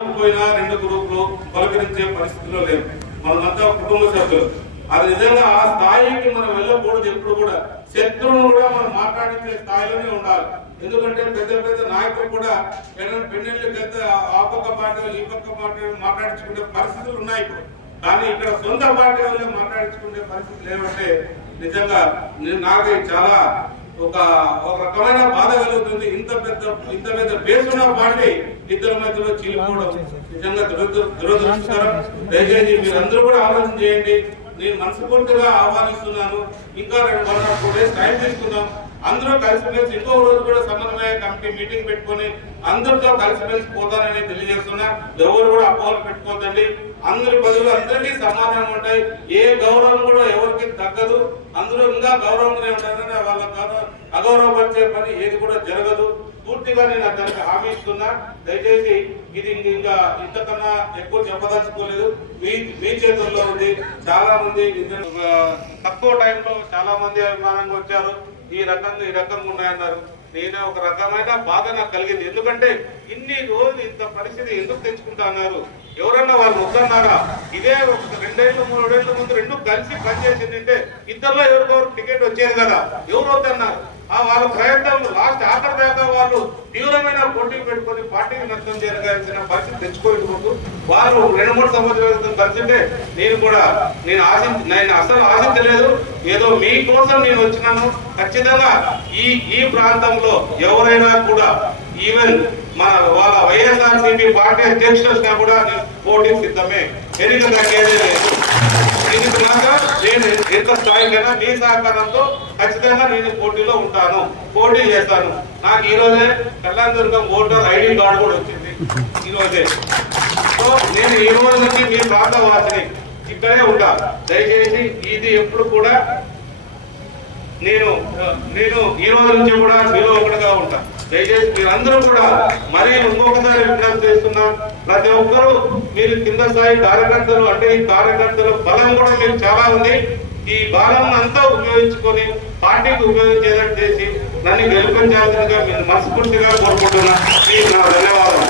పోయినా రెండు గ్రూపులు పలకరించే పరిస్థితిలో లేరు. మనమంతా కుటుంబ సభ్యులు. అది నిజంగా ఆ స్థాయికి మనం వెళ్ళకూడదు ఎప్పుడు కూడా. శత్రువును కూడా మనం మాట్లాడించే స్థాయిలోనే ఉండాలి. ఎందుకంటే పెద్ద పెద్ద నాయకులు కూడా ఏదైనా పెన్నెళ్ళు పెద్ద ఆ పక్క పార్టీలు ఈ పక్క పార్టీలు మాట్లాడించుకునే పరిస్థితులు ఉన్నాయి ఇప్పుడు. కానీ ఇక్కడ సొంత పార్టీ వాళ్ళే మాట్లాడించుకునే పరిస్థితి లేవంటే నిజంగా నేను నాకు చాలా ఒక ఒక రకమైన బాధ కలుగుతుంది. ఇంత పెద్ద ఇంత పెద్ద బేసున్న పార్టీ ఇద్దరు మధ్యలో చీలిపోవడం నిజంగా దురదృష్టకరం. దయచేసి మీరందరూ కూడా ఆలోచన చేయండి. నేను మనస్ఫూర్తిగా ఆహ్వానిస్తున్నాను. ఇంకా రెండు one or two days time తీసుకుందాం. అందరూ కలిసిమెలిసి ఇంకో రోజు కూడా సమన్వయ కమిటీ మీటింగ్ పెట్టుకొని అందరితో కలిసిమెలిసి పోతానని తెలియజేస్తున్నా. ఎవరు కూడా అపోహలు పెట్టుకోదండి అందరి పదవులు అందరికీ సమాధానం ఉంటాయి. ఏ గౌరవం కూడా ఎవరికి తగ్గదు. అందరూ ఇంకా గౌరవంగానే ఉంటారని వాళ్ళ అగౌరవపరిచే పని ఏది కూడా జరగదు. పూర్తిగా నేను దానికి హామీ ఇస్తున్నా. దయచేసి ఇది ఇంక- ఇంకా ఇంతకన్నా ఎక్కువ చెప్పదలుచుకోలేదు. మీ మీ చేతుల్లో ఉంది. చాలా మంది తక్కువ టైంలో చాలా మంది అభిమానంగా వచ్చారు. ఈ రకంగా ఈ రకంగా ఉన్నాయన్నారు. నేను ఒక రకమైన బాధ నాకు కలిగింది. ఎందుకంటే ఇన్ని రోజులు ఇంత పరిస్థితి ఎందుకు తెచ్చుకుంటా అన్నారు? ఎవరన్నా వాళ్ళు వద్దన్నారా? ఇదే ఒక రెండేళ్ళు మూడేళ్ళ ముందు రెండు కలిసి పనిచేసిందంటే ఇద్దరులో ఎవరికొరు టికెట్ వచ్చేది కదా. ఎవరు వద్దన్నారు? వాళ్ళ ప్రయత్నం లాస్ట్ ఆఖరి దాకా వాళ్ళు తీవ్రమైన పోటీ పెట్టుకొని పార్టీని నష్టం జరగాల్సిన పరిస్థితి తెచ్చుకోలేకపోతూ వారు రెండు మూడు సంవత్సరాల క్రితం కలిసింటే నేను కూడా నేను ఆశించి నేను అసలు ఆశించలేదు. ఏదో మీకోసం నేను వచ్చినాను. ఖచ్చితంగా ఈ ఈ ప్రాంతంలో ఎవరైనా కూడా ఈవెన్ మన వాళ్ళ వైఎస్ఆర్సీపీ పార్టీ అధ్యక్షుడు వచ్చినా కూడా నేను పోటీ సిద్ధమే. ఎన్నిక తగ్గేదే లేదు. ఎన్నికలాగా నేను ఎంత స్థాయికైనా మీ సహకారంతో ఖచ్చితంగా నేను పోటీలో ఉంటాను. పోటీ చేస్తాను. నాకు ఈ రోజే కళ్యాణదుర్గం ఓటర్ ఐడి కార్డు కూడా వచ్చింది. ఈ రోజే. సో నేను ఈ రోజు నుంచి మీ ప్రాంత వాసిని ఇక్కడే ఉంటా. దయచేసి ఇది ఎప్పుడు కూడా నేను నేను ఈ రోజు నుంచి కూడా మీలో ఒకటిగా ఉంటా. దయచేసి మీరందరూ కూడా మరీ ఇంకొకసారి విజ్ఞప్తి చేస్తున్నా ప్రతి ఒక్కరూ మీరు కింద స్థాయి కార్యకర్తలు అంటే ఈ కార్యకర్తల బలం కూడా మీకు చాలా ఉంది. ఈ బలం అంతా ఉపయోగించుకొని పార్టీకి ఉపయోగించేటట్టు చేసి నన్ను గెలిపించాల్సిందిగా మీరు మనస్ఫూర్తిగా కోరుకుంటున్నా. మీకు నా ధన్యవాదాలు.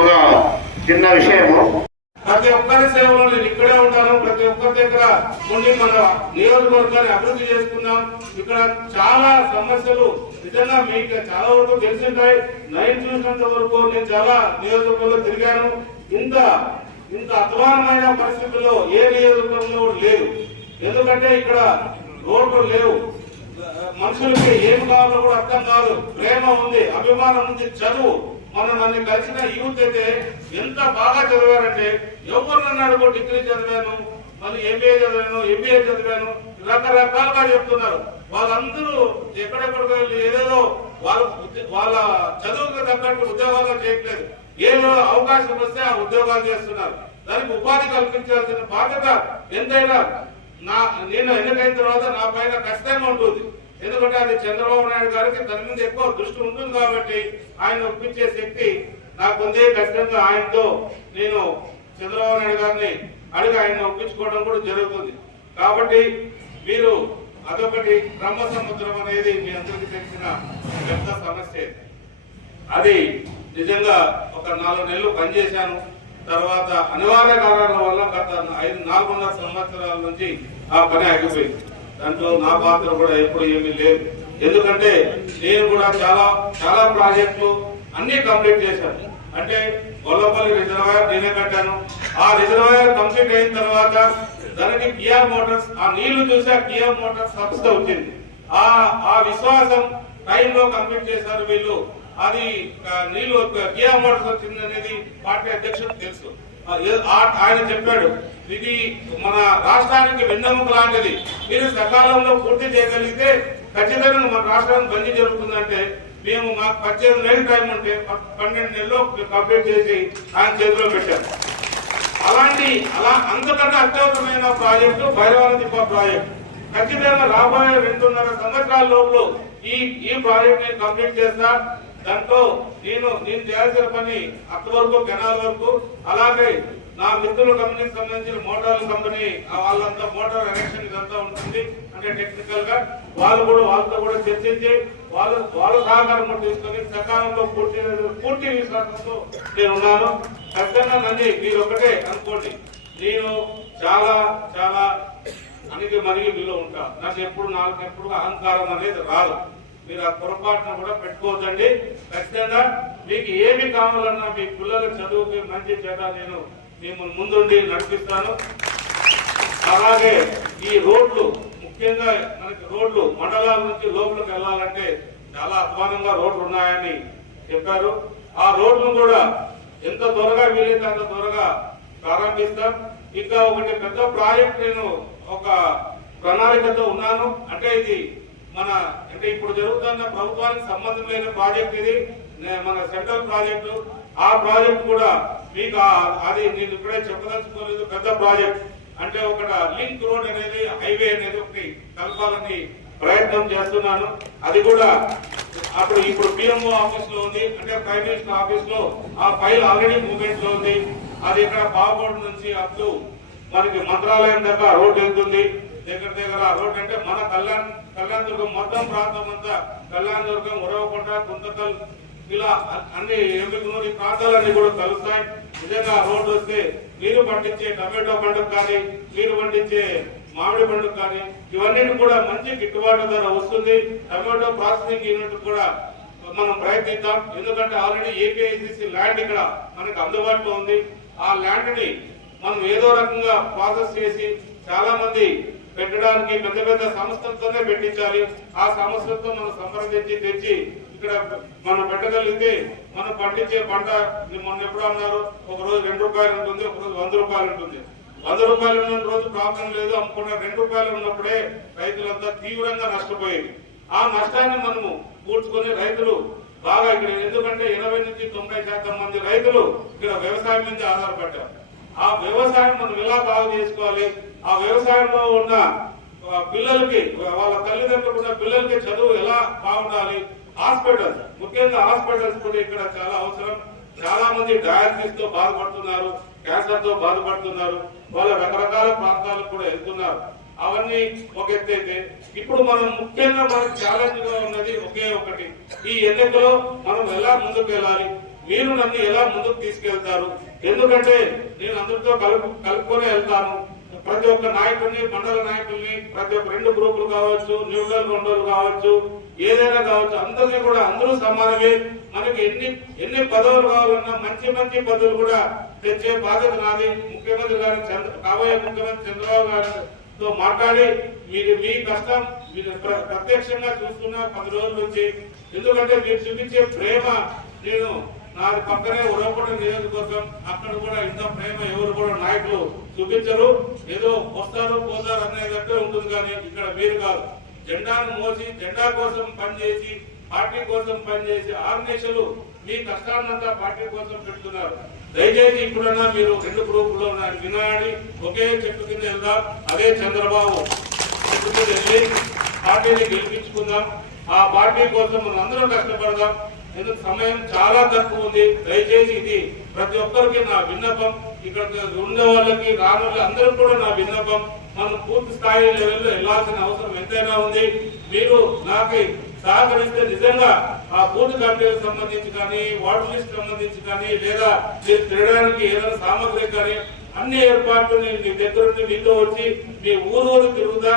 ఒక చిన్న విషయము. ప్రతి ఒక్కరి సేవలో నేను ఇక్కడే ఉంటాను. ప్రతి ఒక్కరి దగ్గర ఉండి మన నియోజకవర్గాన్ని అభివృద్ధి చేసుకుందాం. ఇక్కడ చాలా సమస్యలు నిజంగా మీకు చాలా వరకు తెలిసింటాయి. నేను చూసినంత వరకు నేను చాలా నియోజకవర్గంలో తిరిగాను. ఇంత ఇంత అధ్వానమైన పరిస్థితుల్లో ఏ నియోజకవర్గంలో లేదు ఎందుకంటే ఇక్కడ రోడ్లు లేవు. మనుషులకి ఏం కావాలో కూడా అర్థం కాదు. ప్రేమ ఉంది అభిమానం ఉంది చదువు. మనం నన్ను కలిసిన యూత్ అయితే ఎంత బాగా చదివారంటే ఎవరు నన్ను అడుగు డిగ్రీ చదివాను మళ్ళీ ఎంబీఏ చదివాను ఎంబీఏ చదివాను రకరకాలుగా చెప్తున్నారు. వాళ్ళందరూ ఎక్కడెక్కడికి వెళ్ళి ఏదేదో వాళ్ళ వాళ్ళ చదువుకు తగ్గట్టు ఉద్యోగాలు చేయట్లేదు. ఏదో అవకాశం వస్తే ఆ ఉద్యోగాలు చేస్తున్నారు. దానికి ఉపాధి కల్పించాల్సిన బాధ్యత ఎంతైనా నా నేను ఎన్నికైన తర్వాత నా పైన కష్టంగా ఉంటుంది. ఎందుకంటే అది చంద్రబాబు నాయుడు గారికి దాని మీద ఎక్కువ దృష్టి ఉంటుంది కాబట్టి ఆయన ఒప్పించే శక్తి నాకు ఉంది. ఖచ్చితంగా ఆయనతో నేను చంద్రబాబు నాయుడు గారిని అడిగి ఆయన ఒప్పించుకోవడం కూడా జరుగుతుంది. కాబట్టి మీరు అదొకటి బ్రహ్మ సముద్రం అనేది మీ అందరికీ తెలిసిన పెద్ద సమస్య. అది నిజంగా ఒక నాలుగు నెలలు పనిచేశాను. తర్వాత అనివార్య కారణాల వల్ల గత ఐదు నాలుగున్నర సంవత్సరాల నుంచి ఆ పని ఆగిపోయింది. దాంట్లో నా పాత్ర కూడా ఎప్పుడు ఏమీ లేదు. ఎందుకంటే నేను కూడా చాలా చాలా ప్రాజెక్టులు అన్ని కంప్లీట్ చేశాను. అంటే గొల్లపల్లి రిజర్వాయర్ నేనే కట్టాను. ఆ రిజర్వాయర్ కంప్లీట్ అయిన తర్వాత దానికి కియా మోటార్స్ ఆ నీళ్ళు చూసా కియా మోటార్స్ సంస్థ వచ్చింది. ఆ ఆ విశ్వాసం టైంలో కంప్లీట్ చేశారు వీళ్ళు. అది నీళ్ళు కియా మోటార్స్ వచ్చింది అనేది పార్టీ అధ్యక్షుడు తెలుసు. ఆయన చెప్పాడు. ఇది మన రాష్ట్రానికి వెన్నెముక లాంటిది. మీరు సకాలంలో పూర్తి చేయగలిగితే ఖచ్చితంగా మన రాష్ట్రానికి బందీ జరుగుతుందంటే మేము మాకు పద్దెనిమిది నెలలు టైం ఉంటే పన్నెండు నెలల్లో కంప్లీట్ చేసి ఆయన చేతిలో పెట్టారు అలాంటి అలా అంతకంటే అత్యవసరమైన ప్రాజెక్టు భైరవాల తిప్ప ప్రాజెక్ట్ ఖచ్చితంగా రాబోయే రెండున్నర సంవత్సరాల లోపల ఈ ఈ ప్రాజెక్ట్ నేను కంప్లీట్ చేస్తా. దాంట్లో నేను నేను చేయాల్సిన పని అక్టోబర్ వరకు కెనాల్ వరకు అలాగే నా మిత్రుల కంపెనీకి సంబంధించిన మోటార్ల కంపెనీ వాళ్ళంతా మోటార్ ఎలక్షన్ ఇదంతా ఉంటుంది. అంటే టెక్నికల్గా వాళ్ళు కూడా వాళ్ళతో కూడా చర్చించి వాళ్ళ వాళ్ళ సహకారం కూడా తీసుకొని సకాలంలో పూర్తి పూర్తి విశ్వాసంతో నేను ఉన్నాను. ఖచ్చితంగా నన్ను మీరు ఒకటే అనుకోండి. నేను చాలా చాలా అనికి మరిగి మీలో ఉంటా. నాకు ఎప్పుడు నాకు ఎప్పుడు అహంకారం అనేది రాదు. మీరు ఆ పొరపాటును కూడా పెట్టుకోవద్దండి. ఖచ్చితంగా మీకు ఏమి కావాలన్నా మీ పిల్లల చదువుకి మంచి చేత నేను మిమ్మల్ని ముందుండి నడిపిస్తాను. అలాగే ఈ రోడ్లు ముఖ్యంగా మనకి రోడ్లు మండలాల నుంచి లోపలికి వెళ్ళాలంటే చాలా అధ్వానంగా రోడ్లు ఉన్నాయని చెప్పారు. ఆ రోడ్లు కూడా ఎంత త్వరగా వీలైతే అంత త్వరగా ప్రారంభిస్తాం. ఇంకా ఒకటి పెద్ద ప్రాజెక్ట్ నేను ఒక ప్రణాళికతో ఉన్నాను. అంటే ఇది మన అంటే ఇప్పుడు జరుగుతున్న ప్రభుత్వానికి సంబంధం లేని ప్రాజెక్ట్ ఇది. నే- మన సెంట్రల్ ప్రాజెక్టు. ఆ ప్రాజెక్ట్ కూడా మీకు అది నేను ఇప్పుడే చెప్పదలుచుకోలేదు పెద్ద ప్రాజెక్ట్. అంటే ఒక లింక్ రోడ్ అనేది హైవే అనేది ఒకటి కలపాలని ప్రయత్నం చేస్తున్నాను. అది కూడా అప్పుడు ఇప్పుడు పిఎంఓ ఆఫీస్లో ఉంది. అంటే ప్రైమ్ మినిస్టర్ ఆఫీస్లో ఆ ఫైల్ ఆల్రెడీ మూవ్మెంట్లో ఉంది. అది ఇక్కడ పావుకోట నుంచి అప్పుడు మనకి మంత్రాలయం దగ్గర రోడ్ వెళ్తుంది దగ్గర దగ్గర రోడ్ అంటే మన కళ్యాణ్ కళ్యాణ్ దుర్గం మొత్తం ప్రాంతం అంతా. కళ్యాణ్ దుర్గం ఉరవకొండ కుంతకల్ ఇలా అన్ని ఎంపికలోని ప్రాంతాలన్నీ కూడా కలుస్తాయి నిజంగా రోడ్డు వస్తే మీరు పండించే టమాటో పండుగ కానీ మీరు పండించే మామిడి పండుగ కానీ ఇవన్నీ కూడా మంచి గిట్టుబాటు ధర వస్తుంది. టమాటో ప్రాసెసింగ్ యూనిట్ కూడా మనం ప్రయత్నిద్దాం. ఎందుకంటే ఆల్రెడీ ఏపీఐసిసి ల్యాండ్ ఇక్కడ మనకు అందుబాటులో ఉంది. ఆ ల్యాండ్ని మనం ఏదో రకంగా ప్రాసెస్ చేసి చాలా మంది పెట్టడానికి పెద్ద పెద్ద సంస్థలతోనే పెట్టించాలి. ఆ సంస్థలతో మనం సంప్రదించి తెచ్చి ఇక్కడ మనం పెట్టగలిగితే మనం పండించే పంట మొన్న ఎప్పుడు అన్నారు. ఒక రోజు రెండు రూపాయలు ఉంటుంది ఒక రోజు వంద రూపాయలు ఉంటుంది. వంద రూపాయలు ఉన్న రోజు ప్రాబ్లం లేదు. అమ్ముకున్న రెండు రూపాయలు ఉన్నప్పుడే రైతులంతా తీవ్రంగా నష్టపోయేది. ఆ నష్టాన్ని మనము పూడ్చుకొని రైతులు బాగా ఇక్కడ ఎందుకంటే ఎనభై నుంచి తొంభై శాతం మంది రైతులు ఇక్కడ వ్యవసాయం మీద ఆధారపడ్డారు. ఆ వ్యవసాయం మనం ఎలా బాగు చేసుకోవాలి? ఆ వ్యవసాయంలో ఉన్న పిల్లలకి వాళ్ళ తల్లిదండ్రులకు ఉన్న పిల్లలకి చదువు ఎలా బాగుండాలి? హాస్పిటల్స్ ముఖ్యంగా హాస్పిటల్స్ కూడా ఇక్కడ చాలా అవసరం. చాలా మంది డయాలసిస్తో బాధపడుతున్నారు క్యాన్సర్తో బాధపడుతున్నారు వాళ్ళ రకరకాల ప్రాంతాలకు కూడా వెళ్తున్నారు. అవన్నీ ఒక ఎత్తైతే ఇప్పుడు మనం ముఖ్యంగా మనకు ఛాలెంజ్గా ఉన్నది ఒకే ఒకటి. ఈ ఎన్నికలో మనం ఎలా ముందుకు వెళ్ళాలి మీరు నన్ను ఎలా ముందుకు తీసుకెళ్తారు? ఎందుకంటే నేను అందరితో కలుపు కలుపుకొని వెళ్తాను. ప్రతి ఒక్క నాయకుడిని మండల నాయకుల్ని ప్రతి ఒక్క రెండు గ్రూపులు కావచ్చు న్యూట్రల్ రెండోలు కావచ్చు ఏదైనా కావచ్చు అందరినీ కూడా అందరూ సమానమే. మనకి ఎన్ని ఎన్ని పదవులు కావాలన్నా మంచి మంచి పదవులు కూడా తెచ్చే బాధ్యత నాది. ముఖ్యమంత్రి గారి చంద్ర కాబోయే ముఖ్యమంత్రి చంద్రబాబు గారితో మాట్లాడి మీరు మీ కష్టం మీరు ప్ర- ప్రత్యక్షంగా చూస్తున్న పది రోజుల నుంచి. ఎందుకంటే మీరు చూపించే ప్రేమ నేను నాది పక్కనే ఉరవకొండ నియోజకవర్గం అక్కడ కూడా ఇంత ప్రేమ ఎవరు కూడా నాయకులు చూపించరు. ఏదో వస్తారు పోతారు అనేటట్టు ఉంటుంది కానీ ఇక్కడ మీరు కాదు. జెండాను మోసి జెండా కోసం పనిచేసి పార్టీ కోసం పనిచేసి ఆర్గనైజేషన్లు మీ కష్టాన్నంతా పార్టీ కోసం పెడుతున్నారు. దయచేసి ఇప్పుడన్నా మీరు రెండు గ్రూపులో ఉన్నారు. వినాడి ఒకే చెట్టు కింద వెళ్దాం అదే చంద్రబాబు చెట్టు కింద వెళ్ళి పార్టీని గెలిపించుకుందాం. ఆ పార్టీ కోసం మనందరం అందరం కష్టపడదాం. ఎందుకు సమయం చాలా తక్కువ ఉంది. దయచేసి ఇది ప్రతి ఒక్కరికి నా విన్నపం. ఇక్కడ ఉన్న వాళ్ళకి రాని వాళ్ళకి అందరికి కూడా నా విన్నపం. మనం పూర్తి స్థాయి లెవెల్లో వెళ్ళాల్సిన అవసరం ఎంతైనా ఉంది. మీరు నాకు సహకరిస్తే నిజంగా ఆ బూత్ కమిటీకి సంబంధించి కానీ వాటర్ లిస్ట్ సంబంధించి కానీ లేదా మీరు తినడానికి ఏదైనా సామాగ్రి కానీ అన్ని ఏర్పాట్లు మీ దగ్గర నుండి మీతో వచ్చి మీ ఊరు ఊరు తిరుగుతా.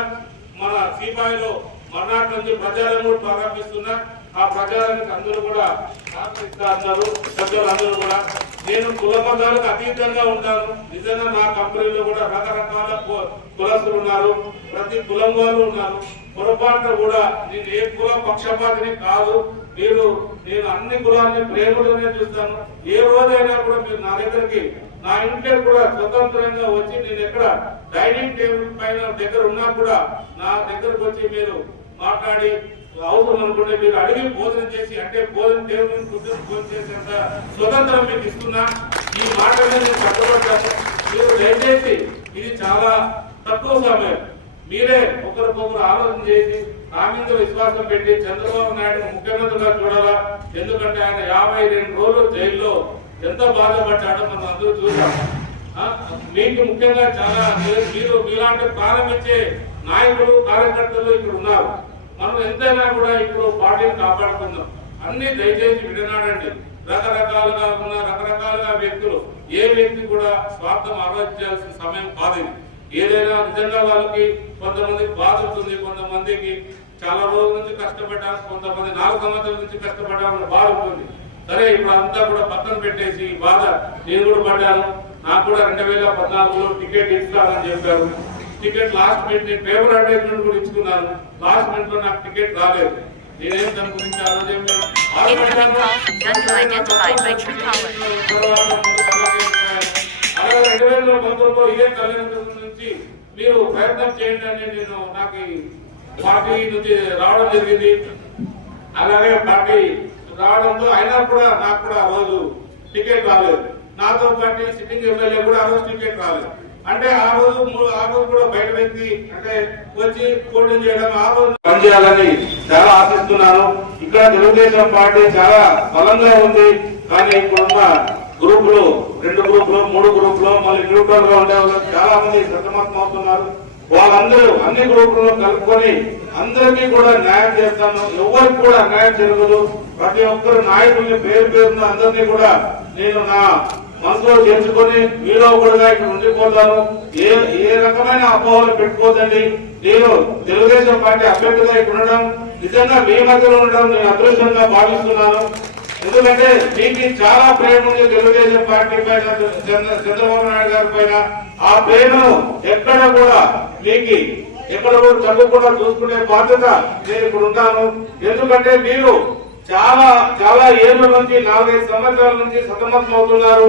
మన సిపాయిలో మర్నాటి నుంచి ప్రచారం కూడా ప్రారంభిస్తున్నా. ఆ ప్రచారానికి అందరూ కూడా సహకరిస్తా అన్నారు. పెద్దలందరూ కూడా. నేను కుల మతాలకు అతీతంగా ఉంటాను నిజంగా నా కంపెనీలో కూడా రకరకాల కు- కులస్తులు ఉన్నారు. ప్రతి కులం వారు ఉన్నారు. పొరపాటున కూడా నేను ఏ కుల పక్షపాతిని కాదు. మీరు నేను అన్ని కులాన్ని ప్రేమలోనే చూస్తాను. ఏ రోజైనా కూడా మీరు నా దగ్గరికి నా ఇంటి కూడా స్వతంత్రంగా వచ్చి నేను ఎక్కడ డైనింగ్ టేబుల్ పైన దగ్గర ఉన్నా కూడా నా దగ్గరకు వచ్చి మీరు మాట్లాడి అవసరం అనుకుంటే మీరు అడిగి భోజనం చేసి అంటే భోజనం దేవుని కూర్చొని భోజనం చేసేంత స్వతంత్రం మీకు ఇస్తున్నా ఈ మాట మీద కట్టబడ్డాను మీరు దయచేసి ఇది చాలా తక్కువ సమయం. మీరే ఒకరికొకరు ఆలోచన చేసి నా మీద విశ్వాసం పెట్టి చంద్రబాబు నాయుడు ముఖ్యమంత్రిగా చూడాలా? ఎందుకంటే ఆయన యాభై రెండు రోజులు జైల్లో ఎంత బాధపడ్డాడో మనం అందరూ చూసాం మీకు ముఖ్యంగా చాలా మీరు మీలాంటి ప్రారంభించే నాయకులు కార్యకర్తలు ఇక్కడ ఉన్నారు. మనం ఎంతైనా కూడా ఇప్పుడు పార్టీని కాపాడుకుందాం. అన్ని దయచేసి విడనాడండి. రకరకాలుగా ఉన్న రకరకాలుగా వ్యక్తులు ఏ వ్యక్తి కూడా స్వార్థం ఆలోచించాల్సిన సమయం కాదు ఏదైనా నిజంగా వాళ్ళకి కొంతమందికి బాధ ఉంటుంది కొంతమందికి చాలా రోజుల నుంచి కష్టపడ్డాను కొంతమంది నాలుగు సంవత్సరాల నుంచి కష్టపడ్డామని బాధ ఉంటుంది. సరే ఇప్పుడు అంతా కూడా పక్కన పెట్టేసి ఈ బాధ నేను కూడా పడ్డాను నాకు కూడా రెండు వేల పద్నాలుగులో టికెట్ ఇస్తానని చెప్పారు. టికెట్ లాస్ట్ మినిట్ నేను పేపర్ అడ్వర్టైజ్మెంట్ కూడా ఇచ్చుకున్నాను. లాస్ట్ మినిట్లో నాకు టికెట్ రాలేదు. నేనేం దాని గురించి ఆ రోజు రెండు వేల పంతొమ్మిదిలో ఇదే కళ్యాణ నుంచి మీరు ప్రయత్నం చేయండి అని నేను నాకు పార్టీ నుంచి రావడం జరిగింది. అలాగే పార్టీ రావడంతో అయినా కూడా నాకు కూడా ఆ రోజు టికెట్ రాలేదు. నాతో పాటు సిట్టింగ్ ఎమ్మెల్యే కూడా ఆ రోజు టికెట్ రాలేదు. అంటే ఆ రోజు ఆ రోజు కూడా బయట వ్యక్తి అంటే వచ్చి పోటీ చేయడం ఆ రోజు పనిచేయాలని చాలా ఆశిస్తున్నాను. ఇక్కడ తెలుగుదేశం పార్టీ చాలా బలంగా ఉంది. కానీ ఇప్పుడున్న గ్రూపులు రెండు గ్రూపులు మూడు గ్రూపులు మళ్ళీ న్యూట్రల్గా ఉండే వాళ్ళు చాలా మంది సతమతం అవుతున్నారు. వాళ్ళందరూ అన్ని గ్రూపులను కలుపుకొని అందరికీ కూడా న్యాయం చేస్తాను ఎవరికి కూడా అన్యాయం జరగదు. ప్రతి ఒక్కరు నాయకుల్ని పేరు పేరున అందరినీ కూడా నేను నా మనసులో చేర్చుకొని మీలో ఒకడుగా ఇక్కడ ఉండిపోతాను ఏ ఏ రకమైన అపోహలు పెట్టుకోదండి నేను తెలుగుదేశం పార్టీ అభ్యర్థిగా ఇక్కడ ఉండడం నిజంగా మీ మధ్యలో ఉండడం నేను అదృష్టంగా భావిస్తున్నాను. ఎందుకంటే మీకు చాలా ప్రేమ ఉంది తెలుగుదేశం పార్టీ పైన చంద్రబాబు నాయుడు గారి పైన. ఆ ప్రేమను ఎక్కడ కూడా మీకు ఎక్కడ కూడా తగ్గకుండా చూసుకునే బాధ్యత నేను ఇప్పుడు ఉంటాను. ఎందుకంటే మీరు చాలా చాలా ఏళ్ళ నుంచి నాలుగైదు సంవత్సరాల నుంచి సతమతం అవుతున్నారు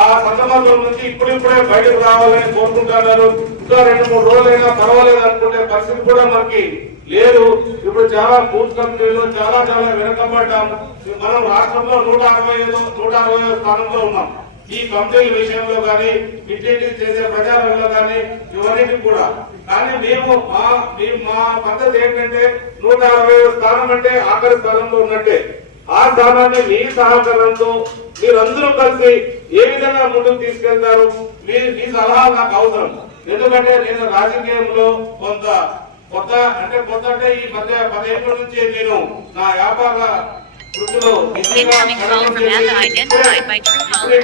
ఆ సతమతం నుంచి ఇప్పుడిప్పుడే బయటకు రావాలని కోరుకుంటున్నారు. ఇంకా రెండు మూడు రోజులైనా పర్వాలేదు అనుకుంటే పరిస్థితి కూడా మనకి లేదు. ఇప్పుడు చాలా బూత్ కంపెనీలు చాలా చాలా వెనకబడ్డాము. మనం రాష్ట్రంలో నూట అరవై నూట అరవై ఐదు స్థానంలో ఉన్నాం. ఈ కంపెనీల విషయంలో కానీ ఇంటింటికి చేసే ప్రచారంలో కానీ ఇవన్నిటి కూడా. కానీ మేము మా మేము మా పద్ధతి ఏంటంటే నూట అరవై స్థానం అంటే ఆఖరి స్థానంలో ఉన్నట్టే. ఆ స్థానాన్ని మీ సహకారంతో మీరందరూ కలిసి ఏ విధంగా ముందుకు తీసుకెళ్తారు మీ మీ సలహా నాకు అవసరం. ఎందుకంటే నేను రాజకీయంలో కొంత కొత్త అంటే కొత్త అంటే ఈ మధ్య పదిహేనుల నుంచి నేను నా వ్యాపార Incoming call from Anna identified by true caller.